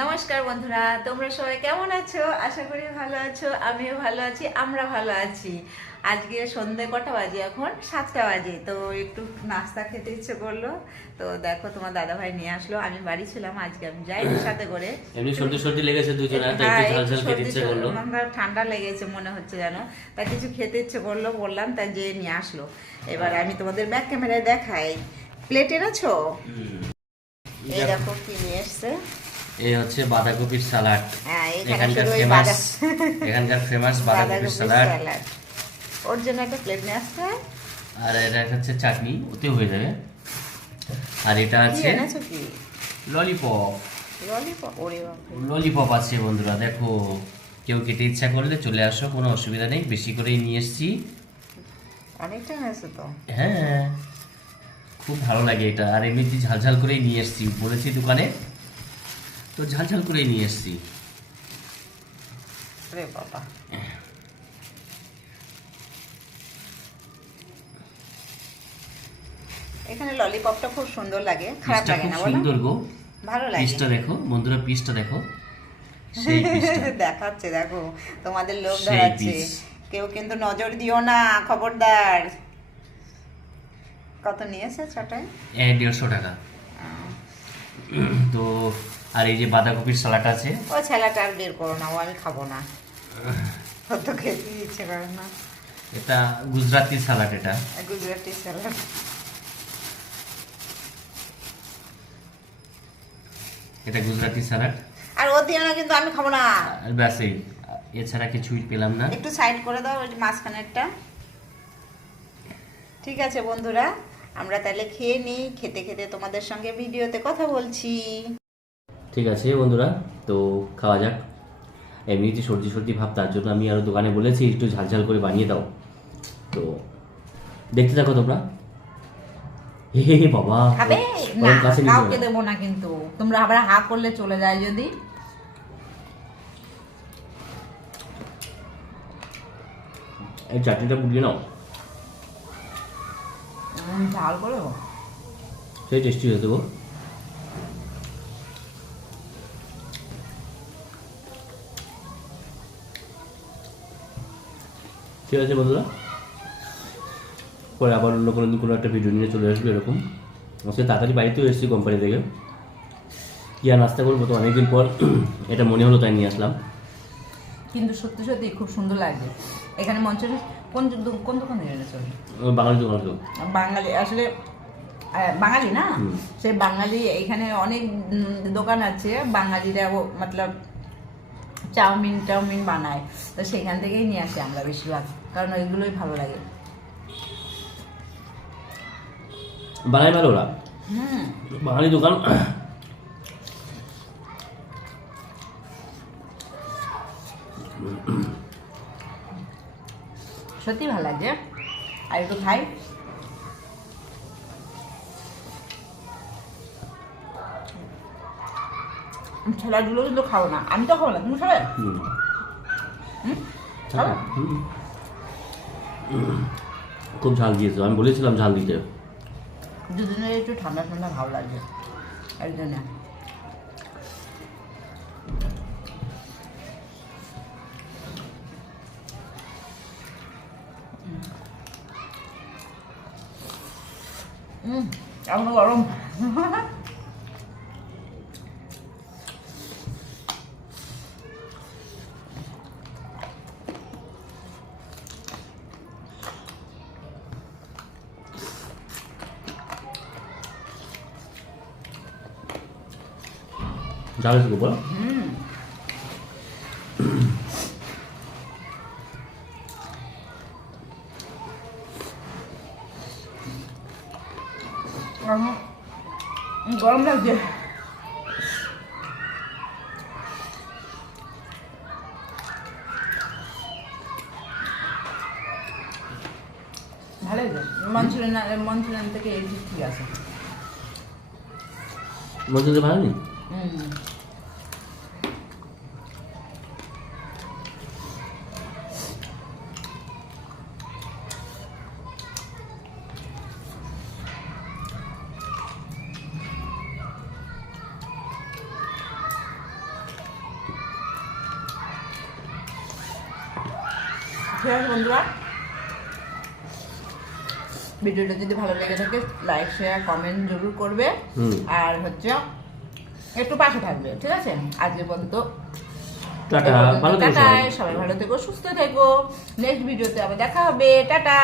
নমস্কার বন্ধুরা তোমরা সবাই কেমন আছো? আশা করি ভালো আছো আমিও ভালো আছি আমরা ভালো আছি। আজকে সন্ধে কটা বাজে এখন? সাতটা বাজে তো একটু নাস্তা খেতে ইচ্ছে করল। তো দেখো তোমার দাদা ভাই নিয়ে আসলো আমি বাড়ি ছিলাম আজকে আমি যাই সাথে করে। এমনি সর্দি সর্দি লেগেছে দুজনে হ্যাঁ, একটু ঝাল খেতে ইচ্ছে করল। আমার ঠান্ডা লেগেছে মনে হচ্ছে যেন। তা কিছু খেতে ইচ্ছে করল বললাম তাই যে নিয়ে আসলো। এবার আমি তোমাদের ব্যাক ক্যামেরায় দেখাই। প্লেটের আছো এই দেখো কি নিয়ে এসছে। এই হচ্ছে বাঁধাকপির সালাড। হ্যাঁ এখানে এখানকার ফেমাস এখানকার ফেমাস বাঁধাকপির সালাড। salad। ওর জন্য একটা প্লেট নিয়ে আসতে হয়। আর এটা হচ্ছে চাটনি ওতে হয়ে যাবে। আর এটা আছে ললিপপ ললিপপ ললিপপ আছে বন্ধুরা দেখো। কেউ খেতে ইচ্ছা করলে চলে আসো কোনো অসুবিধা নেই বেশি করেই নিয়ে এসেছি। অনেকটা হয়েছে তো। হ্যাঁ খুব ভালো লাগে এটা। আর এমনিতে ঝালঝাল করেই নিয়ে এসেছি বলেছি দোকানে। তো ঝালঝাল করেই নিয়ে এসেছি। রে বাবা। এখানে ললিপপটা খুব সুন্দর লাগে খারাপ লাগে না বলো? সুন্দর গো। ভালো লাগে। পিসটা দেখো বন্ধুরা পিসটা দেখো। দেখাচ্ছে দেখো তোমাদের লোক ধরাচ্ছে। কেউ কিন্তু নজর দিও না খবরদার। কত নিয়েছে ছটায় দেড়শো টাকা। তো আর এই যে বাঁধাকপির সালাড আছে। ও ছেলেটা আর বের করো না ও আমি খাব না। কত খেতে ইচ্ছে করে না। এটা গুজরাটি সালাড এটা। গুজরাটি স্যালাড এটা গুজরাটি সালাড। আর ও দিও না কিন্তু আমি খাব না। আর ব্যাস এই এছাড়া কিছুই পেলাম না। একটু সাইড করে দাও ওই মাঝখানেরটা। ঠিক আছে বন্ধুরা আমরা তাহলে খেয়ে নিই খেতে খেতে তোমাদের সঙ্গে ভিডিওতে কথা বলছি। ঠিক আছে বন্ধুরা তো খাওয়া যাক। এমনিতে সর্দি সর্দি ভাব তার জন্য আমি আরও দোকানে বলেছি একটু ঝালঝাল করে বানিয়ে দাও। তো দেখতে থাকো তোমরা। হে হে বাবা খাবে? না কাছে কাউকে দেবো না কিন্তু। তোমরা আবার হা করলে চলে যায় যদি। এই চাটনিটা পুড়িয়ে নাও। ঝাল করে সেই টেস্টি হয়ে দেবো ঠিক আছে বন্ধুরা? পরে আবার অন্য কোনো দিন কোনো একটা ভিডিও নিয়ে চলে আসবে এরকম। আজকে তাড়াতাড়ি বাড়িতেও এসেছি কোম্পানি থেকে। কি আর নাস্তা করব তো? অনেকদিন পর এটা মনে হলো তাই নিয়ে আসলাম। কিন্তু সত্যি সত্যি খুব সুন্দর লাগে এখানে মঞ্চে কোন কোন দোকান এনেছো বাঙালি দোকান তো। বাঙালি আসলে বাঙালি না। সেই বাঙালি এখানে অনেক দোকান আছে। বাঙালিরা মতলব চাউমিন টাউমিন বানায়। তো সেখান থেকেই নিয়ে আসি আমরা বেশিরভাগ কারণ ওইগুলোই ভালো লাগে। বাঙালি ভালো ওরা? হুম। বাঙালি দোকান। সত্যি ভালো লাগে। আর একটু খাই। ছেলেগুলো কিন্তু খাব না আমি তো খাব না তুমি খাবে হুম। হুম? খাবে হুম। খুব ঝাল দিয়েছে আমি বলেছিলাম ঝাল দিতে দুদিনের একটু ঠান্ডা ঠান্ডা ভালো লাগবে এই জন্য হুম এখনও গরম ঝাল আছে বলো হুম গরম- গরম লাগছে ভালোই মঞ্চুরিয়ান মঞ্চুরিয়ান থেকে এই ঠিক আছে তো ভালো নেই হ্যাঁ, ভিডিওটা যদি ভালো লেগে থাকে লাইক শেয়ার কমেন্ট জরুর করবে। আর হচ্ছে একটু পাশে থাকবে ঠিক আছে? আজকে পর্যন্ত টাটা ভালো থেকো সবাই। সবাই ভালো থেকো সুস্থ থেকো। নেক্সট ভিডিওতে আবার দেখা হবে টাটা।